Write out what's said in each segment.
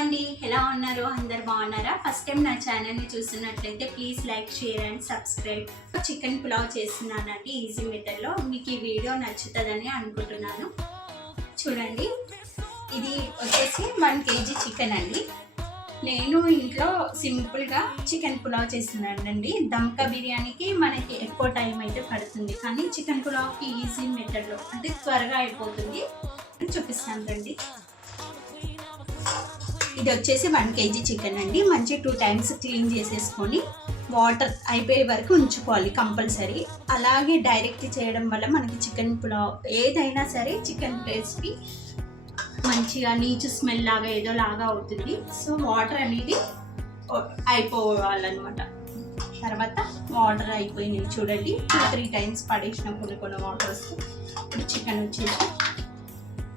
అండి. ఎలా ఉన్నారు? అందరు బాగున్నారా? ఫస్ట్ టైం నా ఛానల్ని చూస్తున్నట్లయితే please like share and subscribe chicken pulao చేస్తున్నానండి ఈజీ మెథడ్లో మీకు ఈ వీడియో నచ్చుతుందని అనుకుంటున్నాను. చూడండి. ఇది వచ్చేసి వన్ కేజీ చికెన్ అండి. నేను ఇంట్లో సింపుల్గా చికెన్ పులావ్ చేస్తున్నానండి. దమ్కా బిర్యానీకి మనకి ఎక్కువ టైం అయితే పడుతుంది. కానీ చికెన్ పులావ్కి ఈజీ మెథడ్లో అంటే త్వరగా అయిపోతుంది. చూపిస్తాను రండి. ఇది వచ్చేసి వన్ కేజీ చికెన్ అండి. మంచి టూ టైమ్స్ క్లీన్ చేసేసుకొని వాటర్ అయిపోయే వరకు ఉంచుకోవాలి కంపల్సరీ. అలాగే డైరెక్ట్ చేయడం వల్ల మనకి చికెన్ పులావ్ ఏదైనా సరే చికెన్ రెసిపీ మంచిగా నీచు స్మెల్ లాగా ఏదో లాగా అవుతుంది. సో వాటర్ అనేది అయిపోవాలన్నమాట. తర్వాత వాటర్ అయిపోయినాయి చూడండి. టూ త్రీ టైమ్స్ పడేసిన కొన్ని కొన్ని వాటర్స్ ఇప్పుడు చికెన్ వచ్చేసి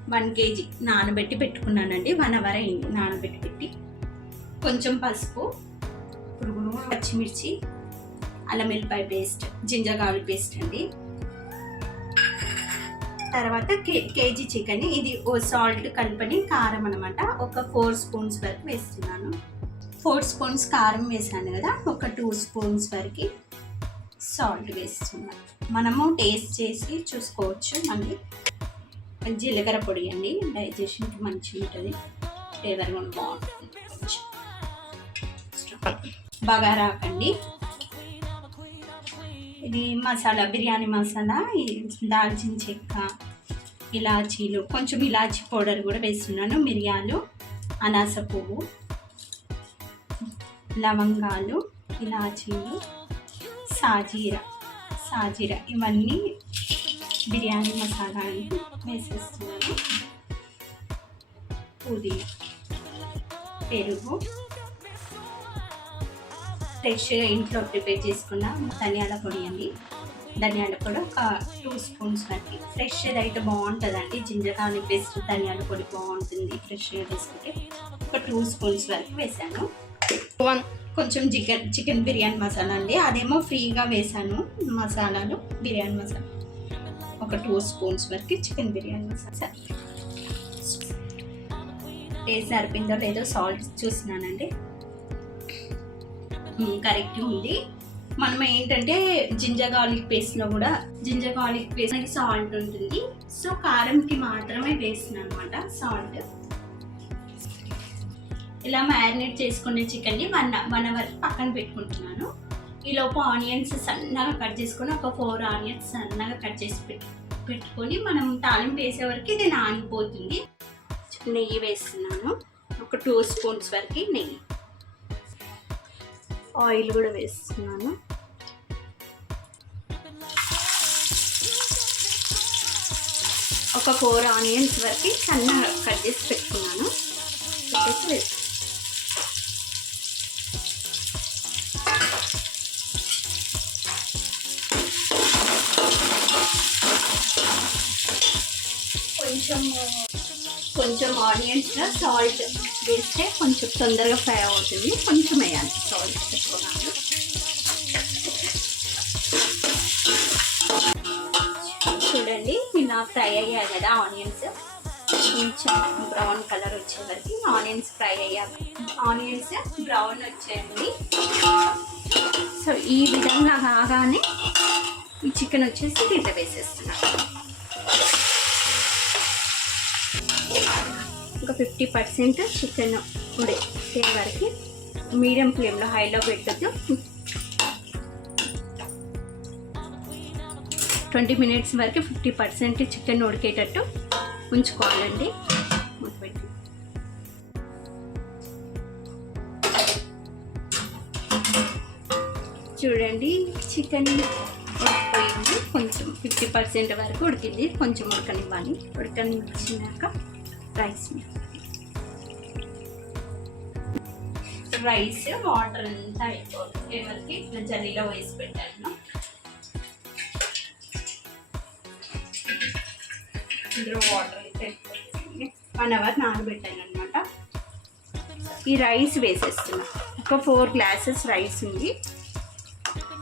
వన్ కేజీ నానబెట్టి పెట్టుకున్నానండి. వన్ అవర్ అయింది నానబెట్టి పెట్టి. కొంచెం పసుపు పురుగులు పచ్చిమిర్చి అల్లం వెల్లిపాయ పేస్ట్ జింజర్ గార్లిక్ పేస్ట్ అండి. తర్వాత కే కేజీ చికెన్. ఇది ఓ సాల్ట్ కలుపని కారం అనమాట ఒక ఫోర్ స్పూన్స్ వరకు వేస్తున్నాను. ఫోర్ స్పూన్స్ కారం వేసాను కదా ఒక టూ స్పూన్స్ వరకు సాల్ట్ వేస్తున్నాను. మనము టేస్ట్ చేసి చూసుకోవచ్చు మళ్ళీ. జీలకర్ర పొడి అండి. డైజెషన్కి మంచిగా ఉంటుంది. ఫ్లేవర్ కూడా బాగుంటుంది. బాగా రాకండి. ఇది మసాలా బిర్యానీ మసాలా దాల్చిన చెక్క ఇలాచీలు కొంచెం ఇలాచీ పౌడర్ కూడా వేస్తున్నాను. మిరియాలు అనాస పువ్వు లవంగాలు ఇలాచీలు సాజీర సాజీర ఇవన్నీ బిర్యానీ మసాలా వేసేస్తున్నాను పుదీనా పెరుగు. ఫ్రెష్గా ఇంట్లో ప్రిపేర్ చేసుకున్న ధనియాల పొడి అండి. ధనియాల పొడి ఒక టూ స్పూన్స్ వరకు. ఫ్రెష్ అయితే బాగుంటుందండి. జింజర్ గార్లిక్ పేస్ట్ ధనియాల పొడి బాగుంటుంది ఫ్రెష్గా వేసుకుంటే ఒక టూ స్పూన్స్ వరకు వేసాను. వన్ కొంచెం చికెన్ చికెన్ బిర్యానీ మసాలా అండి. అదేమో ఫ్రీగా వేసాను మసాలాలు బిర్యానీ మసాలా. ఒక టూ స్పూన్స్ వరకు చికెన్ బిర్యానీ మసాలా. టేస్ట్ సరిపోయిందో లేదో సాల్ట్ చూసినానండి కరెక్ట్ ఉంది. మనం ఏంటంటే జింజర్ గార్లిక్ పేస్ట్లో కూడా జింజర్ గార్లిక్ పేస్ట్ అనేది సాల్ట్ ఉంటుంది. సో కారంకి మాత్రమే వేసిన అనమాట సాల్ట్. ఇలా మ్యారినేట్ చేసుకునే చికెన్ని వన్ వన్ అవర్ పక్కన పెట్టుకుంటున్నాను. ఈలోపు ఆనియన్స్ సన్నగా కట్ చేసుకొని ఒక ఫోర్ ఆనియన్స్ సన్నగా కట్ చేసి పెట్టుకొని మనం తాలింపు వేసే వరకు ఇది నానిపోతుంది. నెయ్యి వేస్తున్నాను. ఒక టూ స్పూన్స్ వరకు నెయ్యి. ఆయిల్ కూడా వేస్తున్నాను. ఒక ఫోర్ ఆనియన్స్ వరకు సన్నగా కట్ చేసి పెట్టుకున్నాను. పెట్టేసి వేసి కొంచెం కొంచెం ఆనియన్స్లో సాల్ట్ వేస్తే కొంచెం తొందరగా ఫ్రై అవుతుంది. కొంచెం వేయాలి. సాల్ట్ పెట్టుకున్నాను చూడండి ఇలా ఫ్రై అయ్యాయి కదా ఆనియన్స్. కొంచెం బ్రౌన్ కలర్ వచ్చే వరకు ఆనియన్స్ ఫ్రై అయ్యాక ఆనియన్స్ బ్రౌన్ వచ్చేయండి. సో ఈ విధంగా కాగానే ఈ చికెన్ వచ్చేసి దీంట్లో వేసేస్తున్నాను. ఫిఫ్టీ పర్సెంట్ చికెన్ ఉడే. వరకు మీడియం ఫ్లేమ్లో హైలో పెట్టద్దు. ట్వంటీ మినిట్స్ వరకు ఫిఫ్టీ పర్సెంట్ చికెన్ ఉడికేటట్టు ఉంచుకోవాలండి. చూడండి చికెన్ ఉడికిపోయింది. కొంచెం ఫిఫ్టీ పర్సెంట్ వరకు ఉడికింది. కొంచెం ఉడకనివ్వాలి. ఉడకనిచ్చినాక రైస్ రైస్ వాటర్ అంతా అయిపోతుంది. వరకు ఇట్లా జల్లీలో వేసి పెట్టాను ఇందులో వాటర్ అయితే వన్ అవర్ నానబెట్టాను అనమాట ఈ రైస్ వేసేస్తున్నా. ఒక ఫోర్ గ్లాసెస్ రైస్ ఉంది.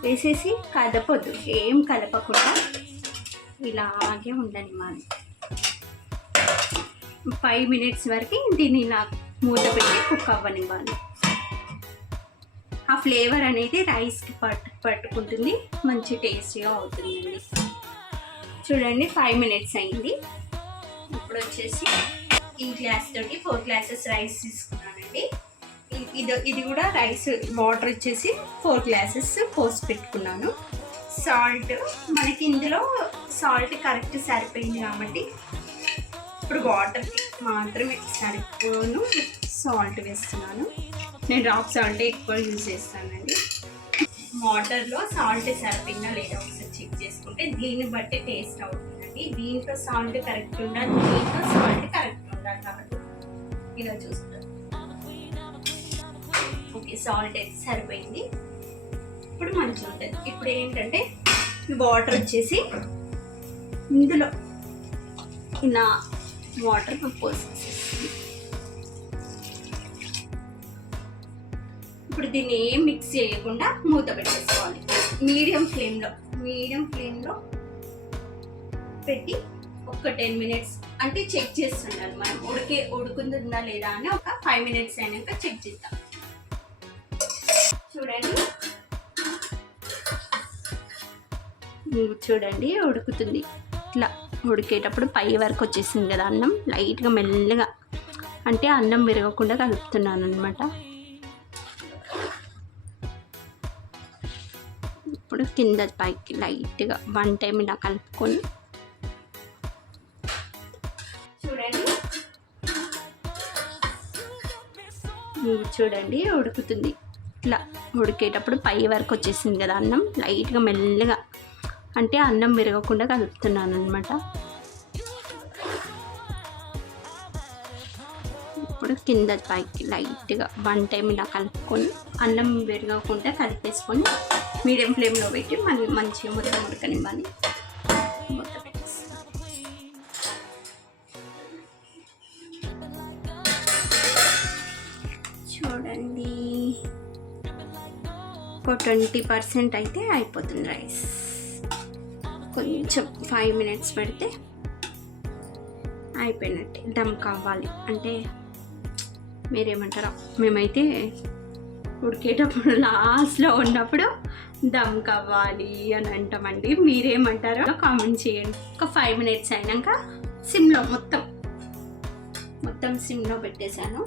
వేసేసి కలపొద్దు ఏం కలపకుండా ఇలాగే ఉండని మాది ఫైవ్ మినిట్స్ వరకు దీన్ని నాకు మూత పెట్టి కుక్ అవ్వనివ్వాలి. ఆ ఫ్లేవర్ అనేది రైస్కి పట్టు పట్టుకుంటుంది. మంచి టేస్టీగా అవుతుందండి. చూడండి ఫైవ్ మినిట్స్ అయింది. ఇప్పుడు వచ్చేసి ఈ గ్లాస్ తోటి ఫోర్ గ్లాసెస్ రైస్ తీసుకున్నానండి. ఇది ఇది కూడా రైస్ వాటర్ వచ్చేసి ఫోర్ గ్లాసెస్ పోసి పెట్టుకున్నాను. సాల్ట్ మనకి ఇందులో సాల్ట్ కరెక్ట్ సరిపోయింది కాబట్టి ఇప్పుడు వాటర్కి మాత్రం సరిపోను. సాల్ట్ వేస్తున్నాను. నేను డ్రాప్ సాల్ట్ ఎక్కువ యూజ్ చేస్తానండి. వాటర్లో సాల్ట్ సరిపోయిందా లేదా ఒకసారి చెక్ చేసుకుంటే దీన్ని బట్టి టేస్ట్ అవుతుందండి. దీంట్లో సాల్ట్ కరెక్ట్ ఉండాలి దీంట్లో సాల్ట్ కరెక్ట్ ఉండాలి కాబట్టి. ఇలా చూస్తాను ఓకే సాల్ట్ అయితే సరిపోయింది. ఇప్పుడు మంచిగా ఉంటుంది ఇప్పుడు ఏంటంటే వాటర్ వచ్చేసి ఇందులో నా వాటర్ పోసేసి ఇప్పుడు దీన్ని ఏం మిక్స్ చేయకుండా మూత పెట్టేసుకోవాలి. మీడియం ఫ్లేమ్లో మీడియం ఫ్లేమ్లో పెట్టి ఒక టెన్ మినిట్స్ అంటే చెక్ చేస్తుండాలి మనం. ఉడికే ఉడుకుంటుందా లేదా అని ఒక ఫైవ్ మినిట్స్ అయినాక చెక్ చేస్తాం చూడండి. చూడండి ఉడుకుతుంది. ఇట్లా ఉడికేటప్పుడు పై వరకు వచ్చేసింది కదా అన్నం. లైట్గా మెల్లగా అంటే అన్నం విరగకుండా కలుపుతున్నాను అనమాట ఇప్పుడు కింద పైకి లైట్గా వన్ టైం ఇలా కలుపుకొని చూడండి. చూడండి ఉడుకుతుంది. ఇట్లా ఉడికేటప్పుడు పై వరకు వచ్చేసింది కదా అన్నం. లైట్గా మెల్లగా అంటే అన్నం విరగకుండా కలుపుతున్నాను అనమాట కింద పైకి లైట్గా వన్ టైం ఇలా కలుపుకొని అన్నం విరగకుండా కలిపేసుకొని మీడియం ఫ్లేమ్లో పెట్టి మళ్ళీ మంచిగా మొత్తం ఉడకనివ్వాలి. చూడండి. ఒక ట్వంటీ పర్సెంట్ అయితే అయిపోతుంది రైస్. కొంచెం ఫైవ్ మినిట్స్ పెడితే అయిపోయినట్టే దమ్ కావాలి. అంటే మీరేమంటారా? మేమైతే ఉడికేటప్పుడు లాస్ట్లో ఉన్నప్పుడు దమ్ కవ్వాలి అని అంటామండి. మీరేమంటారో కామెంట్ చేయండి. ఒక ఫైవ్ మినిట్స్ అయినాక సిమ్లో మొత్తం మొత్తం సిమ్లో పెట్టేశాను.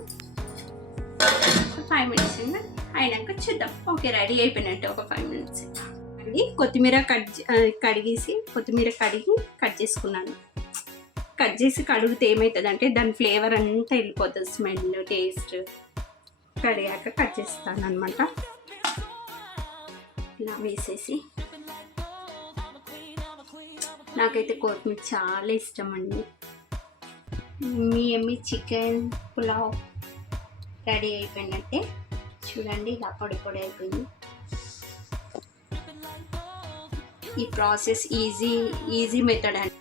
ఫైవ్ మినిట్స్ అయినాక చూద్దాం. ఓకే రెడీ అయిపోయినట్టు ఒక ఫైవ్ మినిట్స్. అండి కొత్తిమీర కట్ కడిగేసి కొత్తిమీర కడిగి కట్ చేసుకున్నాను. కట్ చేసి కడిగితే ఏమవుతుంది అంటే దాని ఫ్లేవర్ అంతా వెళ్ళిపోతుంది స్మెల్ టేస్ట్. కడిగాక కట్ చేస్తాను అనమాట ఇలా వేసేసి. నాకైతే కొత్తిమీర చాలా ఇష్టం అండి మీ ఎమ్మి చికెన్ పులావ్ రెడీ అయిపోయిందంటే చూడండి ఇలా పొడి పొడి అయిపోయింది. ఈ ప్రాసెస్ ఈజీ ఈజీ మెథడ్ అండి.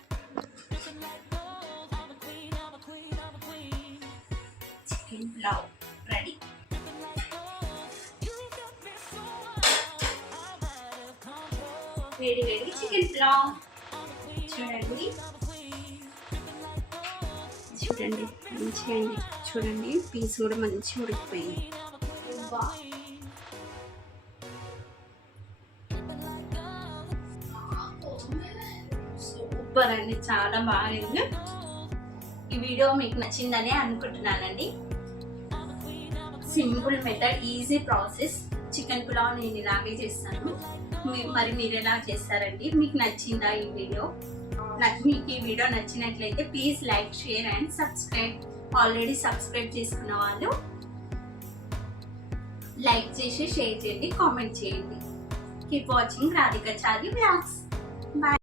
రెడీ. వేడి వేడి చికెన్ పులావ్. చూడండి. చూడండి మంచిగా అయింది. చూడండి పీస్ కూడా మంచిగా ఉడికిపోయింది. సూపర్ అండి చాలా బాగుంది ఈ వీడియో మీకు నచ్చిందని అనుకుంటున్నానండి. Simple method easy process. Chicken pulao నేను ఇలాగే చేస్తాను. మరి మీరు ఎలా చేస్తారండి? మీకు నచ్చిందా ఈ వీడియో? నాకు మీకు ఈ వీడియో నచ్చినట్లయితే please like share and subscribe. Already subscribe చేసుకున్న వాళ్ళు లైక్ చేసి షేర్ చేయండి కామెంట్ చేయండి. Keep watching Radhikachari vlogs bye